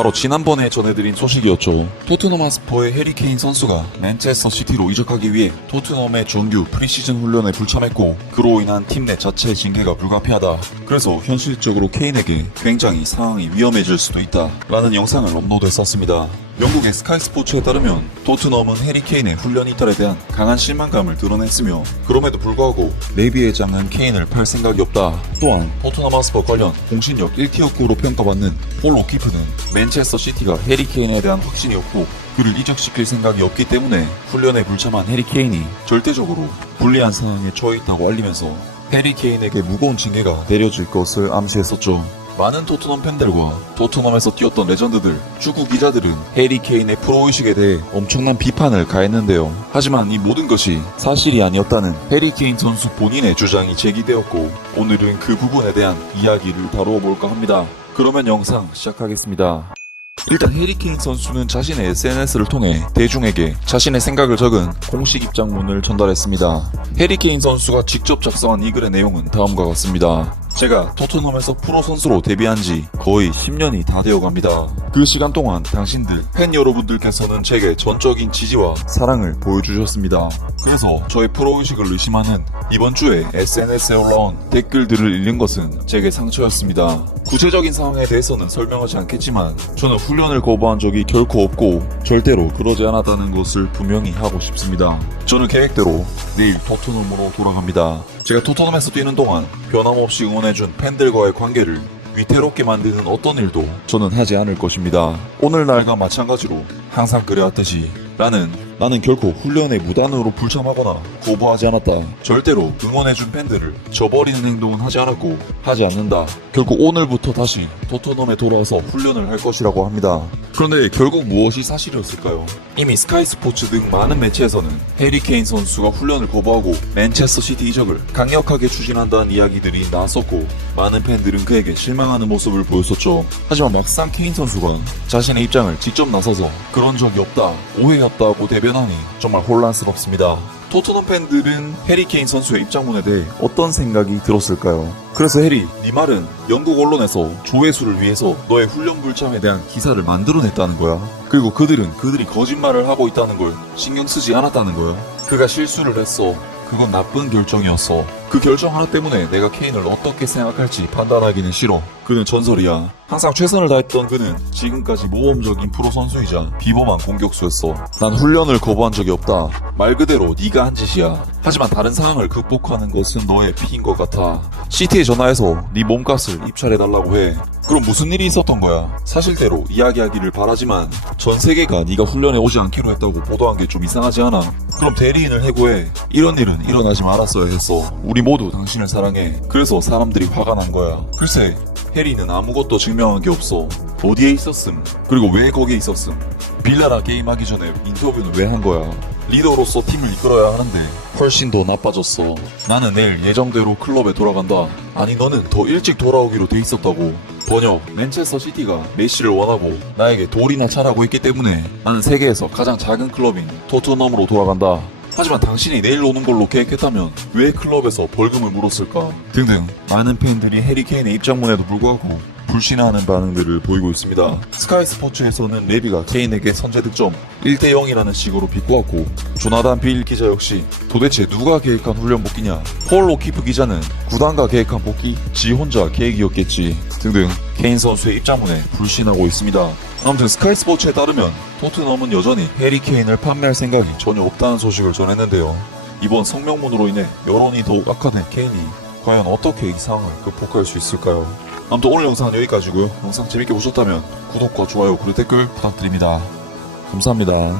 바로 지난번에 전해드린 소식이었죠. 토트넘 핫스퍼의 해리 케인 선수가 맨체스터 시티로 이적하기 위해 토트넘의 정규 프리시즌 훈련에 불참했고, 그로 인한 팀 내 자체 징계가 불가피하다. 그래서 현실적으로 케인에게 굉장히 상황이 위험해질 수도 있다 라는 영상을 업로드했었습니다. 영국의 스카이 스포츠에 따르면 토트넘은 해리 케인의 훈련 이탈에 대한 강한 실망감을 드러냈으며, 그럼에도 불구하고 네비 회장은 케인을 팔 생각이 없다. 또한 토트넘 핫스퍼 관련 공신력 1티어급으로 평가받는 폴 오키프는 맨체스터 시티가 해리 케인에 대한 확신이 없고 그를 이적시킬 생각이 없기 때문에 훈련에 불참한 해리 케인이 절대적으로 불리한 상황에 처해 있다고 알리면서 해리 케인에게 무거운 징계가 내려질 것을 암시했었죠. 많은 토트넘 팬들과 토트넘에서 뛰었던 레전드들, 축구 기자들은 해리 케인의 프로의식에 대해 엄청난 비판을 가했는데요. 하지만 이 모든 것이 사실이 아니었다는 해리 케인 선수 본인의 주장이 제기되었고, 오늘은 그 부분에 대한 이야기를 다루어 볼까 합니다. 그러면 영상 시작하겠습니다. 일단 해리 케인 선수는 자신의 SNS를 통해 대중에게 자신의 생각을 적은 공식 입장문을 전달했습니다. 해리 케인 선수가 직접 작성한 이 글의 내용은 다음과 같습니다. 제가 토트넘에서 프로 선수로 데뷔한 지 거의 10년이 다 되어갑니다. 그 시간 동안 당신들 팬 여러분들께서는 제게 전적인 지지와 사랑을 보여주셨습니다. 그래서 저의 프로의식을 의심하는 이번 주에 SNS에 올라온 댓글들을 읽는 것은 제게 상처였습니다. 구체적인 상황에 대해서는 설명하지 않겠지만 저는 훈련을 거부한 적이 결코 없고 절대로 그러지 않았다는 것을 분명히 하고 싶습니다. 저는 계획대로 내일 토트넘으로 돌아갑니다. 제가 토트넘에서 뛰는 동안 변함없이 응원해준 팬들과의 관계를 위태롭게 만드는 어떤 일도 저는 하지 않을 것입니다. 오늘날과 마찬가지로 항상 그래왔듯이 나는 결코 훈련에 무단으로 불참하거나 거부하지 않았다. 절대로 응원해준 팬들을 저버리는 행동은 하지 않았고 하지 않는다. 결국 오늘부터 다시 토트넘에 돌아와서 훈련을 할 것이라고 합니다. 그런데 결국 무엇이 사실이었을까요? 이미 스카이 스포츠 등 많은 매체에서는 해리 케인 선수가 훈련을 거부하고 맨체스터 시티 이적을 강력하게 추진한다는 이야기들이 나왔었고, 많은 팬들은 그에게 실망하는 모습을 보였었죠. 하지만 막상 케인 선수가 자신의 입장을 직접 나서서 그런 적이 없다, 오해였다고 대변하니 정말 혼란스럽습니다. 토트넘 팬들은 해리 케인 선수의 입장문에 대해 어떤 생각이 들었을까요? 그래서 해리, 네 말은 영국 언론에서 조회수를 위해서 너의 훈련 불참에 대한 기사를 만들어냈다는 거야. 그리고 그들이 거짓말을 하고 있다는 걸 신경 쓰지 않았다는 거야. 그가 실수를 했어. 그건 나쁜 결정이었어. 그 결정 하나 때문에 내가 케인을 어떻게 생각할지 판단하기는 싫어. 그는 전설이야. 항상 최선을 다했던 그는 지금까지 모험적인 프로 선수이자 비범한 공격수였어. 난 훈련을 거부한 적이 없다. 말 그대로 네가 한 짓이야. 하지만 다른 상황을 극복하는 것은 너의 피인 것 같아. 시티에 전화해서 네 몸값을 입찰해달라고 해. 그럼 무슨 일이 있었던 거야? 사실대로 이야기하기를 바라지만 전 세계가 네가 훈련에 오지 않기로 했다고 보도한 게 좀 이상하지 않아? 그럼 대리인을 해고해. 이런 일은 일어나지 말았어야 했어. 우리 모두 당신을 사랑해. 그래서 사람들이 화가 난 거야. 글쎄, 해리는 아무것도 증명한 게 없어. 어디에 있었음? 그리고 왜 거기에 있었음? 빌라라 게임하기 전에 인터뷰는 왜 한 거야? 리더로서 팀을 이끌어야 하는데 훨씬 더 나빠졌어. 나는 내일 예정대로 클럽에 돌아간다. 아니, 너는 더 일찍 돌아오기로 돼 있었다고. 번역, 맨체스터 시티가 메시를 원하고 나에게 돌이나 차라고 했기 때문에 나는 세계에서 가장 작은 클럽인 토트넘으로 돌아간다. 하지만 당신이 내일 오는 걸로 계획했다면 왜 클럽에서 벌금을 물었을까? 등등 많은 팬들이 해리 케인의 입장문에도 불구하고 불신하는 반응들을 보이고 있습니다. 스카이 스포츠에서는 레비가 케인에게 선제 득점 1대0이라는 식으로 비꼬았고, 조나단 빌 기자 역시 도대체 누가 계획한 훈련 복귀냐, 폴 오키프 기자는 구단과 계획한 복귀 지 혼자 계획이었겠지 등등 케인 선수의 입장문에 불신하고 있습니다. 아무튼 스카이 스포츠에 따르면 토트넘은 여전히 해리 케인을 판매할 생각이 전혀 없다는 소식을 전했는데요. 이번 성명문으로 인해 여론이 더욱 악화된 케인이 과연 어떻게 이 상황을 극복할 수 있을까요? 아무튼 오늘 영상은 여기까지고요. 영상 재밌게 보셨다면 구독과 좋아요 그리고 댓글 부탁드립니다. 감사합니다.